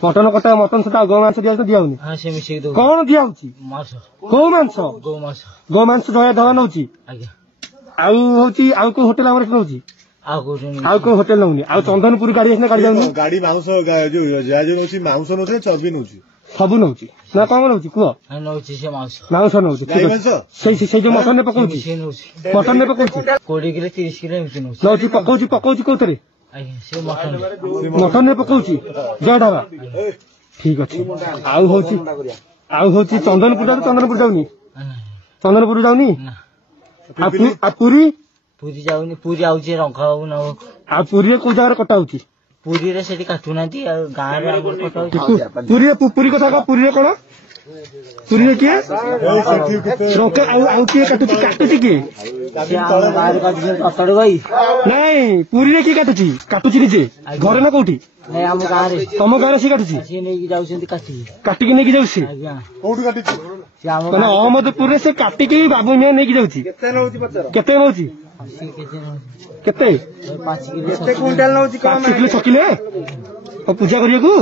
mutton कटा mutton सहित गौ मांस दिया दियाऊनी कौन दिया गौ मांस गौ मांस धवा नौ को होटेल को होटेल नौनी चंदनपुर गाड़ी गाड़ी जाऊनी गाड़ी मांस मांस नौ चर्बी नौ सब नौ ना कौन नौ कह मांस नौ जो मटन ने पकाऊ मटन ने पकाऊ 20 किलो 30 किलो नौ पकाऊ कौन मटन ने पकाऊ जय ढाबा ठीक अच्छे चंदनपुर जाऊनी जाऊनी पुरी पुरी जाऊनी पुरी आउची रंखा बाबू न पुरी को जगह कटा होची पुरी रे सेठी काटू नांती गां रे हमर कटा होची पुरी कथा का पुरी रे कोन पुरी रे किए रंका आउ किए काटुची के गां रे काटू कटड़ गई नहीं पुरी रे की काटुची निजे घर ना कोठी नहीं हम गां रे तम गां रे सी काटुची से नेकी जाउसेंती काटिकी नेकी जाउसी आज्ञा कोठी काटिची से हम माने अहमदपुर रे से काटिकी बाबू ने नेकी जाउची केते नौची केते 5 किलो क्विंटल नौची 5 किलो 6 किलो पूजा करिया को